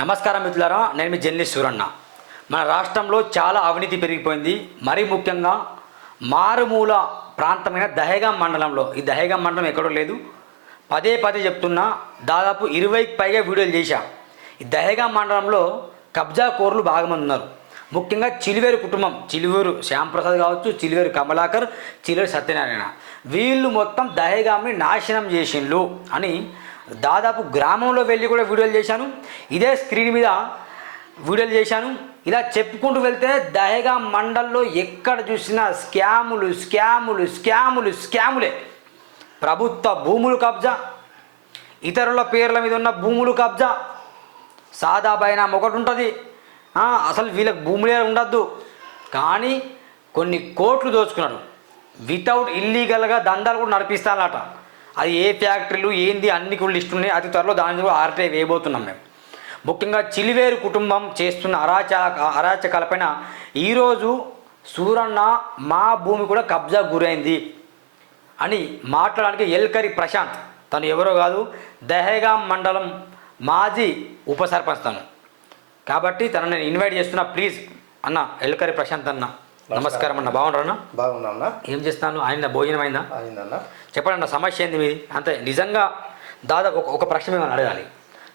నమస్కారం మిత్రులారా, నేను మీ జర్నలిస్ట్ సూరన్న. మన రాష్ట్రంలో చాలా అవినీతి పెరిగిపోయింది. మరీ ముఖ్యంగా మారుమూల ప్రాంతమైన దహేగాం మండలంలో, ఈ దహేగాం మండలం ఎక్కడో లేదు, పదే చెప్తున్నా, దాదాపు 20కి పైగా వీడియోలు చేశా. ఈ దహేగాం మండలంలో కబ్జా కోర్లు బాగా మంది ఉన్నారు. ముఖ్యంగా చిలివేరు కుటుంబం, చిలివేరు శ్యాంప్రసాద్ కావచ్చు, చిలివేరు కమలాకర్, చిలివేరు సత్యనారాయణ, వీళ్ళు మొత్తం దహేగాంని నాశనం చేసిండ్రు అని దాదాపు గ్రామంలో వెళ్ళి కూడా వీడియోలు చేశాను. ఇదే స్క్రీన్ మీద వీడియోలు చేశాను. ఇలా చెప్పుకుంటూ వెళ్తే దహేగాం మండల్లో ఎక్కడ చూసినా స్కాములు స్కాములు స్కాములు స్కాములే. ప్రభుత్వ భూములు కబ్జా, ఇతరుల పేర్ల మీద ఉన్న భూములు కబ్జా, సాదా బైనామా ఒకటి ఉంటుంది. అసలు వీళ్ళకి భూములే ఉండద్దు, కానీ కొన్ని కోట్లు దోచుకున్నారు. వితౌట్ ఇల్లీగల్గా దందాలు కూడా నడిపిస్తానట. అది ఏ ఫ్యాక్టరీలు ఏంది అన్ని కూడా లిస్ట్ ఉన్నాయి. అతి త్వరలో దాని కూడా ఆర్టీఐ వేయబోతున్నాం మేము. ముఖ్యంగా చిలివేరు కుటుంబం చేస్తున్న అరాచకాలపైన ఈరోజు సూరన్న మా భూమి కూడా కబ్జా గురైంది అని మాట్లాడడానికి ఎల్కరి ప్రశాంత్, తను ఎవరో కాదు, దహేగాం మండలం మాజీ ఉప సర్పంచ్ తను. కాబట్టి తనని నేను ఇన్వైట్ చేస్తున్నా. ప్లీజ్ అన్న, ఎల్కరి ప్రశాంత్ అన్న, నమస్కారం అన్న. బాగున్నారన్న? బాగున్నా. ఏం చేస్తాను? ఆయన భోజనం అయిందా? అయిందన్న. చెప్పండి అన్న, సమస్య ఏంది మీది? అంతే నిజంగా దాదాపు ఒక ప్రశ్న మేము అడగాలి.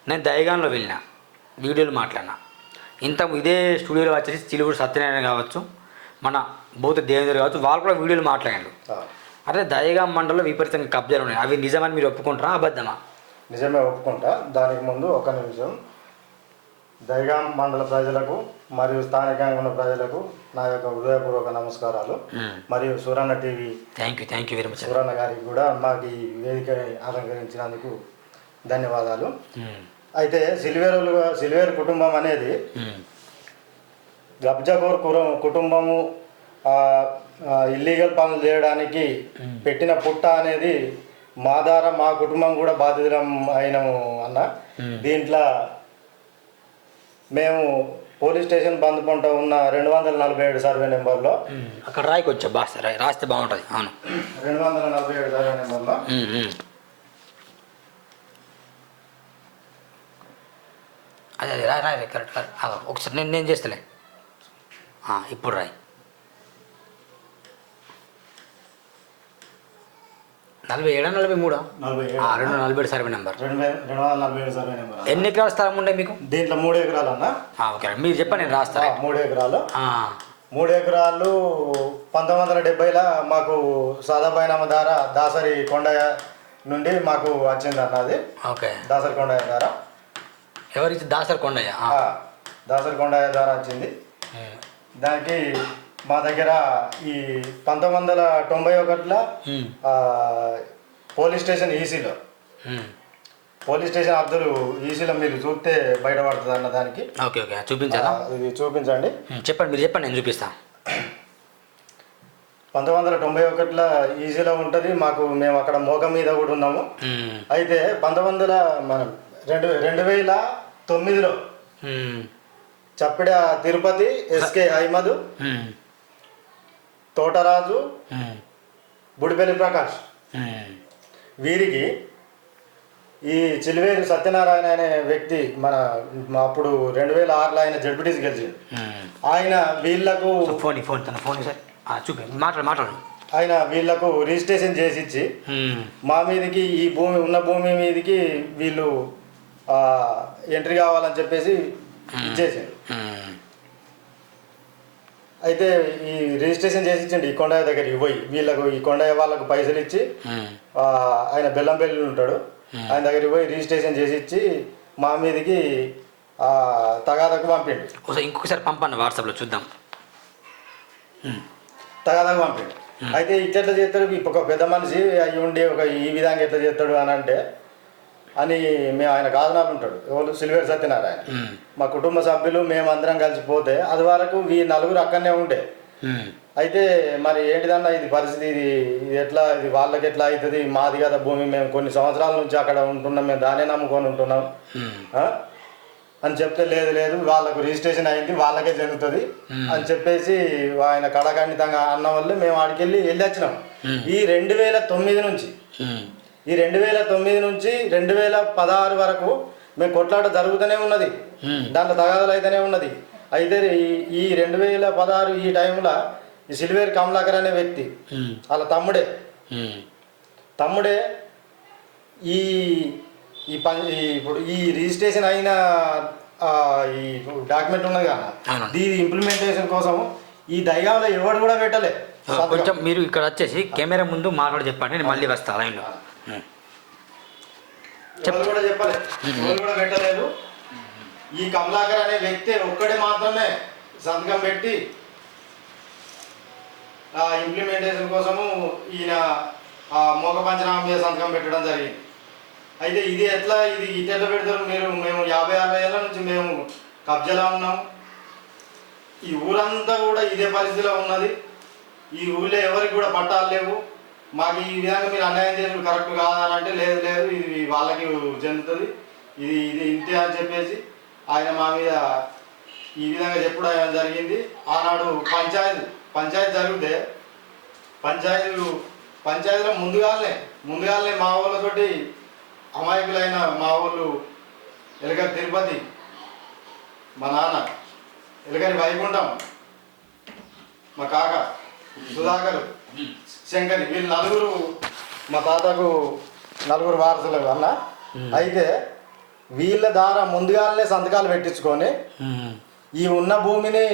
నేను దహేగాంలో వెళ్ళిన, వీడియోలు మాట్లాడినా, ఇదే స్టూడియోలో వచ్చేసి చిలుగురు సత్యనారాయణ కావచ్చు, మన భూత దేవేంద్ర కావచ్చు, వాళ్ళు కూడా వీడియోలు మాట్లాడారు. అదే దహేగాం మండలంలో విపరీతంగా కబ్జాలు ఉన్నాయి. అవి నిజమని మీరు ఒప్పుకుంటారా, అబద్ధమా? నిజమే, ఒప్పుకుంటా. దానికి ముందు ఒక నిమిషం. దహేగాం మండల ప్రజలకు మరియు స్థానికంగా ఉన్న ప్రజలకు నా యొక్క హృదయపూర్వక నమస్కారాలు. మరియు Suranna TV thank you very much. Suranna గారికి కూడా మాకు ఈ వేదిక అలంకరించినందుకు ధన్యవాదాలు. అయితే సిల్వేరు కుటుంబం అనేది కబ్జాకోర్ కుటుంబము ఇల్లీగల్ పనులు చేయడానికి పెట్టిన పుట్ట అనేది మా ద్వారా మా కుటుంబం కూడా బాధితులం అయినాము అన్న. దీంట్లో మేము పోలీస్ స్టేషన్ బంద్ పంట ఉన్న 247 సర్వే నెంబర్లో, అక్కడ రాయికొచ్చా బాస్, రాస్తే బాగుంటుంది. అవును, 247 సర్వే నెంబర్లో అదే రాయి కరెక్ట్. ఒకసారి నేను చేస్తలే, ఇప్పుడు రాయి. 47 43 247 సర్వే నెంబర్. 247 survey number. ఎన్ని ఎకరాల స్థలం ఉండే మీకు? దీంట్లో 3 ఎకరాలు అన్న. ఓకే, మీరు చెప్పండి, నేను రాస్తా. 3 ఎకరాలు. 3 ఎకరాలు 1970లో మాకు సాదాబైనామా ద్వారా దాసరి కొండయ్య నుండి మాకు వచ్చింది అన్నది. ఓకే, దాసరి కొండయ్య ద్వారా. ఎవరికి? దాసరి కొండయ్య. దాసరి కొండయ్య ద్వారా వచ్చింది. దానికి మా దగ్గర ఈ 1991లో పోలీస్ స్టేషన్ ఈసీలో, పోలీస్ స్టేషన్ అబ్దుల్ ఈసీలో మీరు చూస్తే బయటపడుతుంది అన్న దానికి. ఓకే, చూపించాలా? ఇది చూపించండి. చెప్పండి, మీరు చెప్పండి, నేను చూపిస్తాను. 1991లో ఈసీలో ఉంటుంది. మేము అక్కడ మోగం మీద కూడా ఉన్నాము. అయితే 2009లో చప్పిడ తిరుపతి, ఎస్కే హైమద్, తోటరాజు, బుడిపల్లి ప్రకాష్, వీరికి ఈ చిలివేరు సత్యనారాయణ అనే వ్యక్తి అప్పుడు 2006లో ఆయన జడ్పీటీసీ గెలిచింది. ఆయన వీళ్లకు ఆయన వీళ్లకు రిజిస్ట్రేషన్ చేసి ఇచ్చి మా మీదకి ఈ భూమి మీదకి వీళ్ళు ఎంట్రీ కావాలని చెప్పేసి ఇచ్చేసాడు. అయితే ఈ రిజిస్ట్రేషన్ చేసి ఇచ్చండి ఈ కొండయ్య దగ్గరికి పోయి, వీళ్ళకు ఈ కొండయ్య వాళ్ళకు పైసలు ఇచ్చి, ఆయన బెల్లంపల్లి ఉంటాడు, ఆయన దగ్గరికి పోయి రిజిస్ట్రేషన్ చేసి ఇచ్చి మా మీదకి తగాదకు పంపిండు. ఇంకొకసారి పంపండి, వాట్సాప్లో చూద్దాం. తగాదకు పంపిండు. అయితే ఇట్లా చేస్తాడు, ఒక పెద్ద మనిషి అయ్యి ఉండి ఈ విధంగా ఎట్లా చేస్తాడు అని మేము ఆయన కాదనాలు ఉంటాడు, ఎవరు? సిల్వేరు సత్యనారాయణ. మా కుటుంబ సభ్యులు మేమందరం కలిసిపోతే అది వరకు ఈ 4 అక్కడనే ఉండే. అయితే మరి ఏంటిదన్నా ఇది పరిస్థితి, ఇది ఎట్లా, ఇది వాళ్ళకి ఎట్లా అవుతుంది, మాది కదా భూమి, మేము కొన్ని సంవత్సరాల నుంచి అక్కడ ఉంటున్నాం, మేము దానే నమ్ముకొని ఉంటున్నాం అని చెప్తే, లేదు వాళ్ళకు రిజిస్ట్రేషన్ అయింది, వాళ్ళకే చెందుతుంది అని చెప్పేసి ఆయన కళాఖండితంగా అన్న వల్ల మేము ఆడికి వెళ్ళి వచ్చినాం. ఈ 2009 నుంచి 2016 వరకు మేము కొట్లాట జరుగుతూనే ఉన్నది, దాంట్లో తగాదాలు అయితేనే ఉన్నది. అయితే ఈ 2016 ఈ టైంలో ఈ సిల్వేర్ కమలాకర్ అనే వ్యక్తి వాళ్ళ తమ్ముడే ఈ ఈ ఇప్పుడు ఈ రిజిస్ట్రేషన్ అయిన ఈ డాక్యుమెంట్ ఉన్నది కదా, దీని ఇంప్లిమెంటేషన్ కోసం ఈ దైగాంలో ఎవడు కూడా పెట్టలే. కొంచెం మీరు ఇక్కడ వచ్చేసి కెమెరా ముందు మాట్లాడి చెప్పండి, నేను మళ్ళీ వస్తా లైన్లో. ఎవరు కూడా చెప్పలే, ఎవరు కూడా పెట్టలేదు. ఈ కమలాకర్ అనే వ్యక్తి ఒక్కడే మాత్రమే సంతకం పెట్టి ఆ ఇంప్లిమెంటేషన్ కోసము ఈయన మోక పంచనామా మీద సంతకం పెట్టడం జరిగింది. అయితే ఇది ఎట్లా పెడతారు మీరు? మేము 50-60 ఏళ్ళ నుంచి మేము కబ్జాలో ఉన్నాం. ఈ ఊరంతా కూడా ఇదే పరిస్థితిలో ఉన్నది. ఈ ఊళ్ళో ఎవరికి కూడా పట్టాలు లేవు. మాకు ఈ విధంగా మీరు అన్యాయం చేసుడు కరెక్ట్ కాదని అంటే లేదు ఇది వాళ్ళకి చెందుతుంది, ఇది ఇంతే అని చెప్పేసి ఆయన మా మీద ఈ విధంగా చెప్పడం జరిగింది. ఆనాడు పంచాయతీ జరిగితే పంచాయతీలో ముందుగానే మా వాళ్ళతోటి అమాయకులైన మా వాళ్ళు ఎలగరి తిరుపతి, మా నాన్న ఎలగరి వైకుంఠం, మా కాక సుధాకర్, శంకరి, వీళ్ళు నలుగురు మా తాతకు నలుగురు వారసులు అన్న. అయితే వీళ్ళ ద్వారా ముందుగానే సంతకాలు పెట్టించుకొని ఈ ఉన్న భూమిని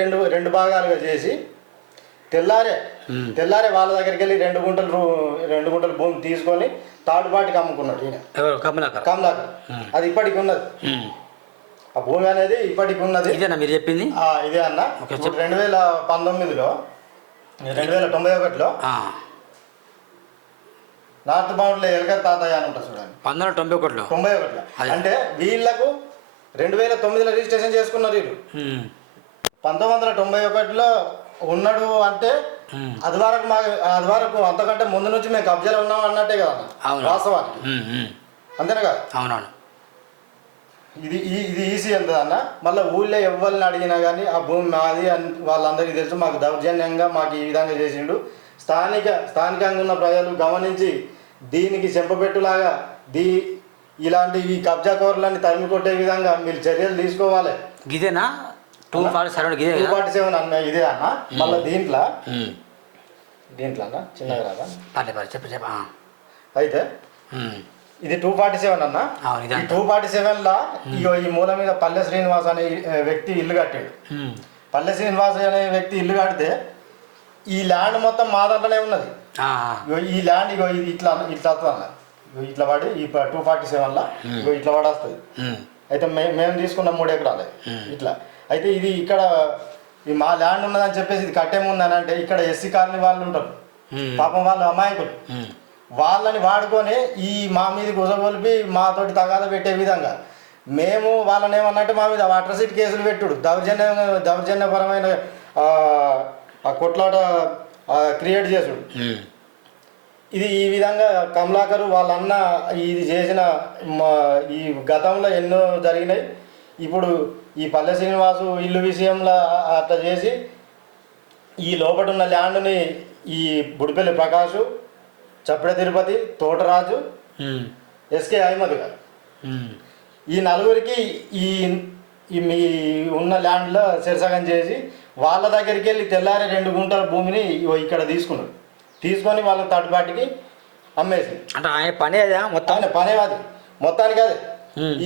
రెండు భాగాలుగా చేసి తెల్లారే వాళ్ళ దగ్గరికి వెళ్ళి 2 గుంటలు భూమి తీసుకొని తాడుపాటికి అమ్ముకున్నాడు ఈయన కమలాకర్. అది ఇప్పటికి ఉన్నది, ఆ భూమి అనేది ఇప్పటికి ఉన్నది. ఇదేనా మీరు చెప్పింది? ఇదే అన్న. 2019లో 2091లో నార్త్ బౌండ్లో ఎలగర్ తాతయ్య అని ఉంటుంది చూడండి, 1991లో. అంటే వీళ్ళకు 2009లో రిజిస్ట్రేషన్ చేసుకున్నారు వీళ్ళు. 1991లో ఉన్నాడు అంటే అది వరకు అంతకంటే ముందు నుంచి మేము కబ్జాలో ఉన్నాం అన్నట్టే కదా వాస్తవానికి, అంతేనా కదా? అవునవును. ఇది ఈజీ వెళ్తుంది అన్న. మళ్ళీ ఊళ్ళో ఎవరిని అడిగినా కానీ ఆ భూమి మాది అని వాళ్ళందరికీ తెలుసు. మాకు దౌర్జన్యంగా మాకు ఈ విధంగా చేసిండు. స్థానికంగా ఉన్న ప్రజలు గమనించి దీనికి చెంపపెట్టులాగా ఇలాంటి ఈ కబ్జా కోర్లని తరిమి కొట్టే విధంగా మీరు చర్యలు తీసుకోవాలి. ఇదేనా 247 అన్న? ఇదే అన్న. మళ్ళీ దీంట్లో అన్న చిన్నగా రాదా అయితే ఇది 247 అన్న. ఈ 247లా ఈ మూల మీద పల్లె శ్రీనివాస్ అనే వ్యక్తి ఇల్లు కట్టాడు. పల్లె శ్రీనివాస్ అనే వ్యక్తి ఇల్లు కడితే ఈ ల్యాండ్ మొత్తం మా దాంట్లోనే ఉన్నది. ఈ ల్యాండ్ ఇది ఇట్లా వస్తుంది, ఇట్లా పడి ఈ 247లా ఇట్లా పడేస్తుంది. అయితే మేము తీసుకున్న 3 ఎకరాలే ఇట్లా. అయితే ఇది ఇక్కడ మా ల్యాండ్ ఉన్నదని చెప్పేసి ఇది కట్టేముందని అంటే ఇక్కడ ఎస్సీ కాలనీ వాళ్ళు ఉంటారు, పాపం వాళ్ళు అమాయకులు. వాళ్ళని వాడుకొని ఈ మా మీద గుసగొలిపి మాతోటి తగాద పెట్టే విధంగా మేము వాళ్ళని ఏమన్నట్టు మా మీద అట్రాసిటీ కేసులు పెట్టుడు, దౌర్జన్యపరమైన కొట్లాట క్రియేట్ చేసుడు. ఇది ఈ విధంగా కమలాకరు వాళ్ళ అన్న ఇది చేసిన ఈ గతంలో ఎన్నో జరిగినాయి. ఇప్పుడు ఈ పల్లె శ్రీనివాసు ఇల్లు విషయంలో అట్లా చేసి ఈ లోపల ఉన్న ల్యాండ్ని ఈ బుడిపల్లి ప్రకాషు, చప్పెడ తిరుపతి, తోటరాజు, ఎస్కే అహ్మద్ గారు ఈ నలుగురికి ఈ మీ ఉన్న ల్యాండ్లో శిరసగం చేసి వాళ్ళ దగ్గరికి వెళ్ళి తెల్లారి 2 గుంటల భూమిని ఇక్కడ తీసుకొని వాళ్ళ తట్టుబాటికి అమ్మేసి. అంటే ఆయన పనే అదే మొత్తం? ఆయన పనే అది మొత్తానికి అదే.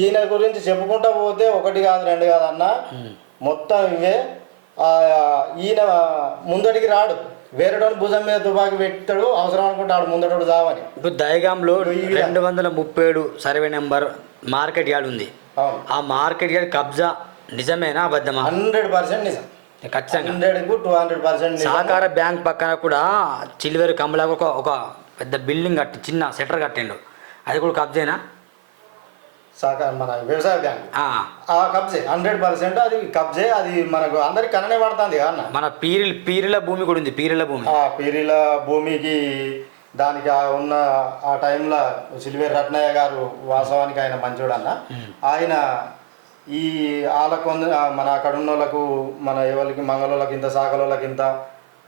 ఈయన గురించి చెప్పుకుంటా పోతే 1 కాదు 2 కాదు అన్న, మొత్తం ఇవే. ఈయన ముందటికి రాడు, వేరేటోని భుజం మీద తుపాకి పెట్టాడు, అవసరం అనుకుంటాడు ముందటోడు చావని. ఇప్పుడు దయగాంలో 237 సర్వే నెంబర్ మార్కెట్ యార్డ్ ఉంది. ఆ మార్కెట్ యార్డ్ కబ్జా నిజమేనా అబద్ధమా? 100% నిజం, ఖచ్చితంగా 100కు 200%. సహకార బ్యాంక్ పక్కన కూడా చిల్వేరు కమలాకు ఒక పెద్ద బిల్డింగ్ కట్టి చిన్న సెటర్ కట్టిండు, అది కూడా కబ్జేనా? సహకార మన వ్యవసాయ బ్యాంక్ కబ్జే 100%. అది కబ్జే, అది మనకు అందరికి కననే పడుతుంది అన్న. మన పీరిల భూమి కూడా ఉంది, పీరిల భూమికి దానికి ఉన్న ఆ టైంలో సిల్వేర్ రత్నయ్య గారు వాస్తవానికి ఆయన మంచోడు అన్న. ఆయన వాళ్ళకు మన అక్కడ ఉన్న వాళ్ళకు మన ఎవరికి మంగళోళ్ళకి ఇంత, శాఖలోళ్ళకి ఇంత,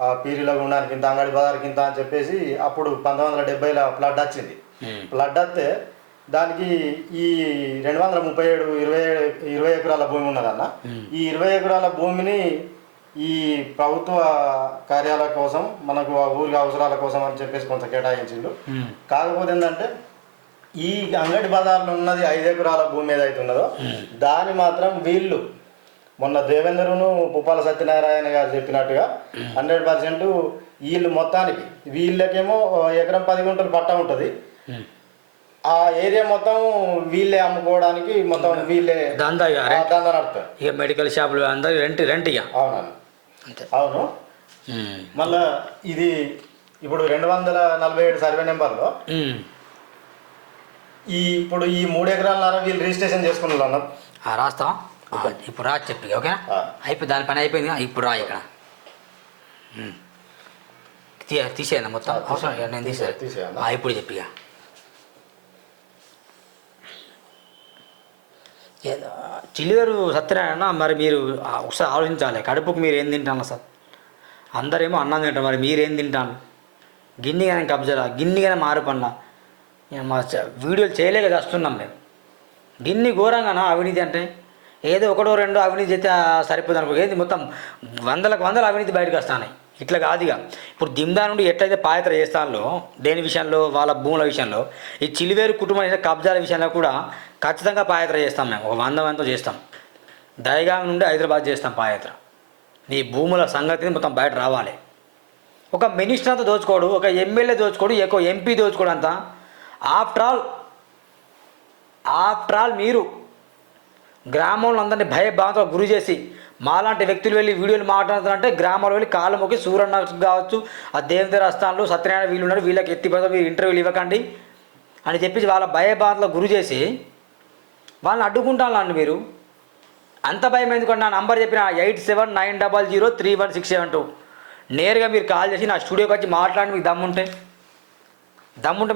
ఆ పీరిల గుండానికి ఇంత, అంగడి బజార్కి ఇంత అని చెప్పేసి అప్పుడు 1970లో ఫ్లడ్ వచ్చింది. ఫ్లడ్ వస్తే దానికి ఈ 237 20 ఎకరాల భూమి ఉన్నదన్న. ఈ 20 ఎకరాల భూమిని ఈ ప్రభుత్వ కార్యాలయ కోసం, మనకు ఆ ఊరి అవసరాల కోసం అని చెప్పేసి కొంత కేటాయించిండు. కాకపోతే ఏంటంటే ఈ అంగడి బజార్లో ఉన్నది 5 ఎకరాల భూమి ఏదైతే ఉన్నదో దాని మాత్రం వీళ్ళు మొన్న దేవేంద్రను పుప్పాల సత్యనారాయణ గారు చెప్పినట్టుగా 100% వీళ్ళు మొత్తానికి వీళ్ళకేమో ఎకరం 10 గుంటలు పట్టా ఉంటుంది. ఆ ఏరియా మొత్తం వీళ్ళే అమ్ముకోవడానికి మొత్తం వీళ్ళే దందా నడుపుతారు. ఇక మెడికల్ షాపులు అందరూ రెంట్ ఇక. అవునండి, అవును. మళ్ళా ఇది ఇప్పుడు 247 సర్వే నెంబర్లో ఇప్పుడు ఈ 3 ఎకరాల వీళ్ళు రిజిస్ట్రేషన్ చేసుకున్నారు అన్నారు. రాస్తావా? ఇప్పుడు రా చెప్పి, ఓకేనా? అయిపోయి దాని పని అయిపోయింది. ఇప్పుడు రా ఇక్కడ తీసేయనా మొత్తం అవసరం, నేను తీసేయాను. ఇప్పుడు చెప్పిగా చిల్లివేరు సత్యనారాయణ, మరి మీరు ఒకసారి ఆలోచించాలి. కడుపుకు మీరు ఏం తింటాను సార్? అందరేమో అన్నం తింటారు, మరి మీరేం తింటాను? గిన్నెగానే కబ్జరా, గిన్నెగానే మారుపన్నా మా వీడియోలు చేయలేక వస్తున్నాం మేము. గిన్ని ఘోరంగా అవినీతి అంటే ఏదో ఒకటో రెండో అవినీతి చేస్తే సరిపోదు అనుకో. ఏంది మొత్తం వందల అవినీతి బయటకు వస్తున్నాయి. ఇట్లా కాదుగా. ఇప్పుడు దిమ్దా నుండి ఎట్లయితే పాత్ర చేస్తానో దేని విషయంలో, వాళ్ళ భూముల విషయంలో, ఈ చిలివేరు కుటుంబం కబ్జాల విషయంలో కూడా ఖచ్చితంగా పాదయాత్ర చేస్తాం మేము. ఒక 100 మందితో చేస్తాం. దయగాం నుండి హైదరాబాద్ చేస్తాం పాదయాత్ర. ఈ భూముల సంగతిని మొత్తం బయట రావాలి. ఒక మినిస్టర్ అంతా దోచుకోడు, ఒక ఎమ్మెల్యే దోచుకోడు, ఒక ఎంపీ దోచుకోడు అంతా. ఆఫ్టర్ ఆల్ మీరు గ్రామంలో అందరినీ భయభ్రాంతులకు గురి చేసి మాలాంటి వ్యక్తులు వెళ్ళి వీడియోలు మాట్లాడుతారంటే గ్రామాల్లో వెళ్ళి కాళ్ళు మొక్కి సూరన్న కావచ్చు, ఆ దేవేంద్ర అస్థానంలో సత్యనారాయణ వీళ్ళు ఉన్నారు, వీళ్ళకి ఎత్తిపోతే మీరు ఇంటర్వ్యూలు ఇవ్వకండి అని చెప్పి వాళ్ళ భయభ్రాంతులకు గురి చేసి వాళ్ళని అడ్డుకుంటానండి. మీరు అంత భయం ఎందుకంటే నా నంబర్ చెప్పిన 8790031672 నేరుగా మీరు కాల్ చేసి నా స్టూడియోకి వచ్చి మాట్లాడి, మీకు దమ్ముంటే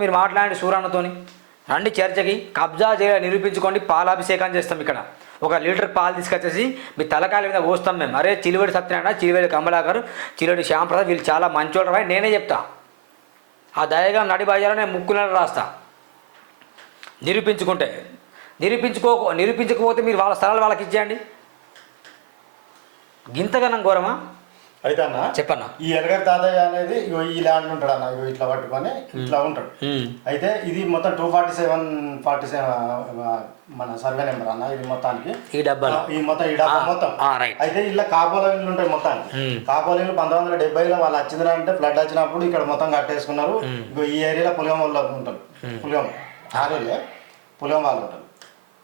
మీరు మాట్లాడండి సూరన్నతోని. రండి చర్చకి, కబ్జా చేయాలి నిరూపించుకోండి. పాలాభిషేకం చేస్తాం ఇక్కడ. 1 లీటర్ పాలు తీసుకొచ్చేసి మీ తలకాయల మీద పోస్తాం మేము. అరే చిలివేడి సత్యనారాయణ, చిలివేడి కమలాకర్, చిలివేడి శ్యాంప్రసాద్ వీళ్ళు చాలా మంచోళ్ళు రాయి నేనే చెప్తా. ఆ దయగా నడిబాజాలో నేను ముక్కులను రాస్తా. నిరూపించకపోతే మీరు వాళ్ళ స్థలాలు వాళ్ళకి ఇచ్చేయండి. గింతగనం ఘోరమా? అయితే అన్న చెప్పన్న, ఈ ఎనగర్ తాతయ్య అనేది ఈ ల్యాండ్ ఉంటాడు అన్న, ఇట్లా పట్టుకొని ఇట్లా ఉంటాడు. అయితే ఇది మొత్తం 247 మన సర్వే నెంబర్ అన్న. ఇది మొత్తానికి ఈ డబ్బా మొత్తం. అయితే ఇలా కాపోల ఇల్లు ఉంటాయి మొత్తానికి. కాపోల ఇల్లు 1970లో వాళ్ళు వచ్చిందిరా అంటే ఫ్లడ్ వచ్చినప్పుడు ఇక్కడ మొత్తం కట్టేసుకున్నారు. ఈ ఏరియాలో పులిగం వాళ్ళు ఉంటారు, పులిగం వాళ్ళు ఉంటారు.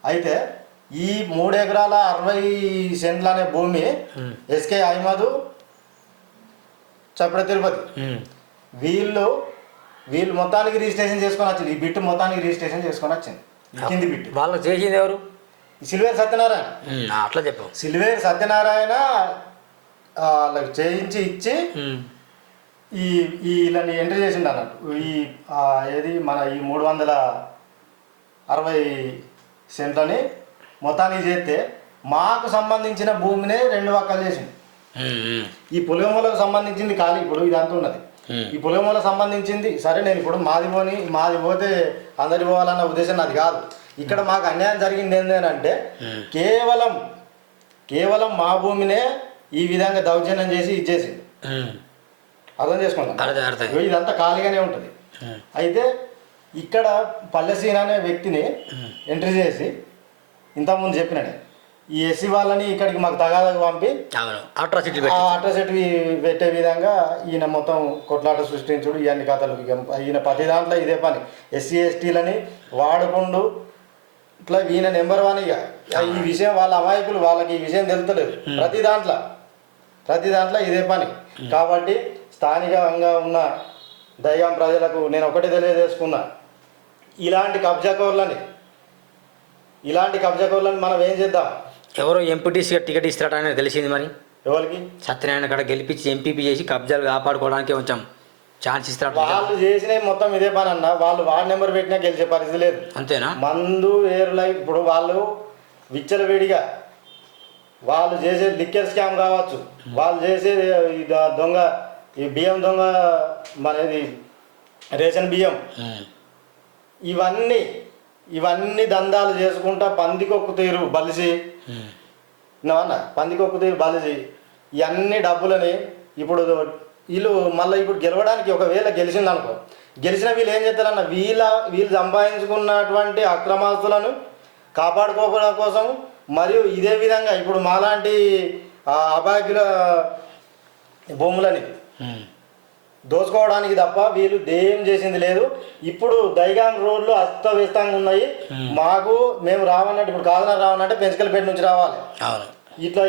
అయితే ఈ 3 ఎకరాల 60 సెంట్ల అనే భూమి ఎస్కే అహ్మద్, చప్పడ తిరుపతి వీళ్ళు మొత్తానికి రిజిస్ట్రేషన్ చేసుకొని వచ్చింది. ఈ బిట్టు మొత్తానికి రిజిస్ట్రేషన్ చేసుకొని వచ్చింది. కింది బిట్టు వాళ్ళకి చేసింది ఎవరు? సిల్వేర్ సత్యనారాయణ. అట్లా చెప్పు. సిల్వేర్ సత్యనారాయణ వాళ్ళకి చేయించి ఇచ్చి వీళ్ళని ఎంట్రీ చేసిండు అన్నట్టు. ఏది మన ఈ 360 సెంట్లని మొత్తానికి చేస్తే మాకు సంబంధించిన భూమినే 2 వక్కలు చేసిండు. ఈ పులివెమ్మలకు సంబంధించింది ఖాళీ ఇప్పుడు ఇదంతా ఉన్నది. ఈ పులివెమ్మలకు సంబంధించింది సరే, నేను ఇప్పుడు మాది పోతే అందరి పోవాలన్న ఉద్దేశం నాది కాదు. ఇక్కడ మాకు అన్యాయం జరిగింది ఏంటంటే కేవలం మా భూమినే ఈ విధంగా దౌర్జన్యం చేసి ఇచ్చేసింది. అర్థం చేసుకుంటాం. ఇదంతా ఖాళీగానే ఉంటుంది. అయితే ఇక్కడ పల్లెసీన అనే వ్యక్తిని ఎంట్రీ చేసి ఇంతకుముందు చెప్పిన ఈ ఎస్సీ వాళ్ళని ఇక్కడికి మాకు తగాదాకు పంపి అట్రాసిటీ పెట్టే విధంగా ఈయన మొత్తం కొట్లాట సృష్టించుడు, ఇవన్నీ కథలు. ఈయన ప్రతి దాంట్లో ఇదే పని. ఎస్సీ ఎస్టీలని వాడుకుంటూ ఇట్లా ఈయన నెంబర్ 1 ఇక. ఈ విషయం వాళ్ళ అమాయకులు, వాళ్ళకి ఈ విషయం తెలుస్తలేదు. ప్రతి దాంట్లో ఇదే పని. కాబట్టి స్థానికంగా ఉన్న దైవం ప్రజలకు నేను ఒకటి తెలియజేసుకున్నా, ఇలాంటి కబ్జాకోర్లని మనం ఏం చేద్దాం. ఎవరో ఎంపీటీసీగా టికెట్ ఇస్తారని తెలిసింది. మరి ఎవరికి? సత్యనారాయణ కాడ గెలిపించి ఎంపీపీ చేసి కబ్జాలు కాపాడుకోవడానికి కొంచెం ఛాన్స్ ఇస్తారు. వాళ్ళు చేసినవి మొత్తం ఇదే పని అన్న. వాళ్ళు వార్డు నెంబర్ పెట్టినా గెలిచే పరిస్థితి లేదు. అంతేనా? మందు ఏరులై ఇప్పుడు వాళ్ళు విచ్చలవిడిగా వాళ్ళు చేసే లిక్కర్ స్కామ్ కావచ్చు, వాళ్ళు చేసే దొంగ ఈ బియ్యం దొంగ మనది రేషన్ బియ్యం ఇవన్నీ దందాలు చేసుకుంటా పందికొక్కు తీరు బలిసి విన్నావన్నా పందికొక్కు తీరు బలిసి ఇవన్నీ డబ్బులని ఇప్పుడు వీళ్ళు మళ్ళీ ఇప్పుడు గెలవడానికి ఒకవేళ గెలిచిందనుకో గెలిచిన వీళ్ళు ఏం చేస్తారన్న వీళ్ళు సంపాదించుకున్నటువంటి అక్రమాస్తులను కాపాడుకోవడం కోసం మరియు ఇదే విధంగా ఇప్పుడు మాలాంటి అబాయకుల భూములని దోచుకోవడానికి తప్ప వీళ్ళు దేం చేసింది లేదు. ఇప్పుడు దైగాం రోడ్లు అస్తవ్యస్తంగా ఉన్నాయి. మేము రావన్నట్టు ఇప్పుడు కాదన రావనంటే పెంచకలపేట నుంచి రావాలి. ఇట్లా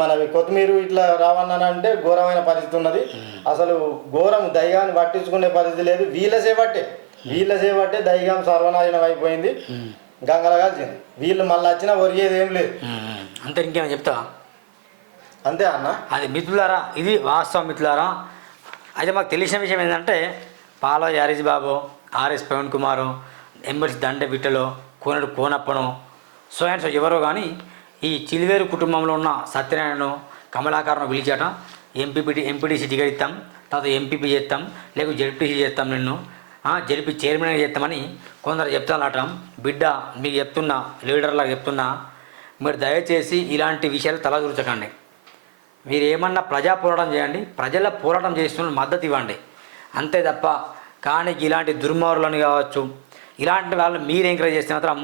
మన కొత్తిమీర ఇట్లా రావన్నానంటే ఘోరమైన పరిస్థితి ఉన్నది. అసలు ఘోరం దైగాన్ని పట్టించుకునే పరిస్థితి లేదు. వీళ్ళ చేపట్టే దైగాం సర్వనాశనం అయిపోయింది, గంగల కలిసింది. వీళ్ళు మళ్ళీ వచ్చినా ఒరిగేది ఏం లేదు. అంతే, ఇంకేమైనా చెప్తా? అంతే అన్న. అది మిత్రులారా, ఇది వాస్తవం మిత్రులారా. అయితే మాకు తెలిసిన విషయం ఏంటంటే పాల యారీజ్ బాబు, ఆర్ఎస్ ప్రవీణ్ కుమారు, ఎంబర్స్ దండ బిట్టలో కోనడు కోనప్పను సో అండ్ సో ఎవరో కానీ ఈ చిలివేరు కుటుంబంలో ఉన్న సత్యనారాయణను కమలాకరను పిలిచాట. ఎంపీటీసీ టికెట్ ఇస్తాం, తర్వాత ఎంపీపీ చేస్తాం, లేకపోతే జడ్పీసీ చేస్తాం, నిన్ను జడ్పీ చైర్మన్ చేస్తామని కొందరు చెప్తానట. బిడ్డ మీకు చెప్తున్నా, లీడర్లకు చెప్తున్నా, మీరు దయచేసి ఇలాంటి విషయాలు తలదూర్చకండి. మీరు ఏమన్నా ప్రజా పోరాటం చేయండి, ప్రజల పోరాటం చేస్తున్న మద్దతు ఇవ్వండి, అంతే తప్ప కానీ ఇలాంటి దుర్మార్గులను కావచ్చు ఇలాంటి వాళ్ళు మీరు ఎంకరేజ్ చేస్తే మాత్రం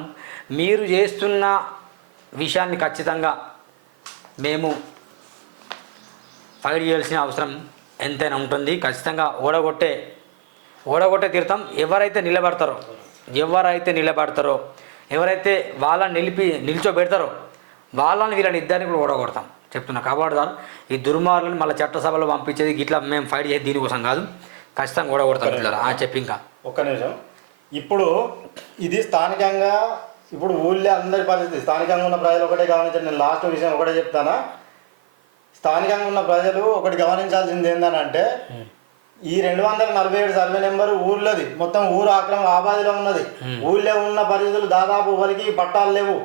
మీరు చేస్తున్న విషయాన్ని ఖచ్చితంగా మేము ఫైట్ చేయాల్సిన అవసరం ఎంతైనా ఉంటుంది. ఖచ్చితంగా ఓడగొట్టే తీర్థం. ఎవరైతే నిలబడతారో ఎవరైతే వాళ్ళని నిల్చోబెడతారో వాళ్ళని వీళ్ళని ఇద్దరిని కూడా ఓడగొడతాం చెప్తున్నా. కాపాడుదారు ఈ దుర్మార్గులను మళ్ళీ చట్టసభలో పంపించేది ఇట్లా మేము ఫైట్ చేసి దీనికోసం కాదు, ఖచ్చితంగా ఓడగొడతాం. చెప్పి ఇంకా ఒక్క నిమిషం. ఇప్పుడు ఇది స్థానికంగా ఇప్పుడు ఊళ్ళో అందరి పరిస్థితి స్థానికంగా ఉన్న ప్రజలు ఒకటే గమనించండి. నేను లాస్ట్ విషయం ఒకటే చెప్తానా. స్థానికంగా ఉన్న ప్రజలు ఒకటి గమనించాల్సింది ఏంటంటే ఈ 247 సర్వే నెంబరు ఊర్లోది, మొత్తం ఊరు ఆబాదిలో ఉన్నది. ఊళ్ళో ఉన్న పరిస్థితులు దాదాపు ఎవరికి పట్టాలు లేవు.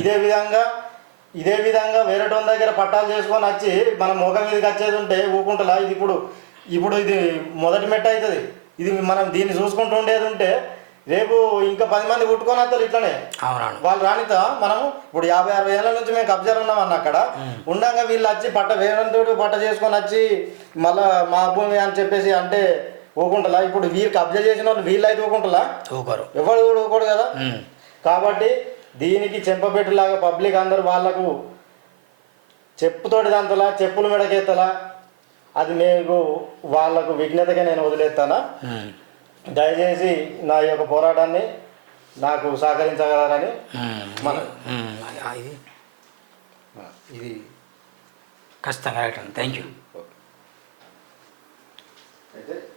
ఇదే విధంగా వేరే టోన్ దగ్గర పట్టాలు చేసుకొని వచ్చి మనం మొగ మీదకి వచ్చేది ఉంటే ఊకుంటలా. ఇప్పుడు ఇది మొదటి మెట్ట అవుతుంది. ఇది మనం దీన్ని చూసుకుంటూ ఉండేది ఉంటే రేపు ఇంకా 10 మంది పుట్టుకొని వస్తారు ఇట్లనే. వాళ్ళు రానిత మనం ఇప్పుడు 50-60 ఏళ్ళ నుంచి మేము కబ్జాలు ఉన్నామన్న అక్కడ ఉండగా వీళ్ళు వచ్చి వేరంతోటి పట్ట చేసుకొని వచ్చి మళ్ళా మా భూమి అని చెప్పేసి అంటే ఊకుంటలా. ఇప్పుడు వీళ్ళు కబ్జా చేసిన వాళ్ళు వీళ్ళు అయితే ఊకుంటలా, ఎవరు ఊరుకోడు కదా. కాబట్టి దీనికి చెంపపెట్టులాగా పబ్లిక్ అందరూ వాళ్లకు చెప్పుతోటి దాంతలా చెప్పులు మెడకెత్తలా అది మీకు వాళ్లకు విఘ్నతగా నేను వదిలేస్తానా. దయచేసి నా యొక్క పోరాటాన్ని నాకు సహకరించగలరని ఇది ఖచ్చితంగా. Thank you.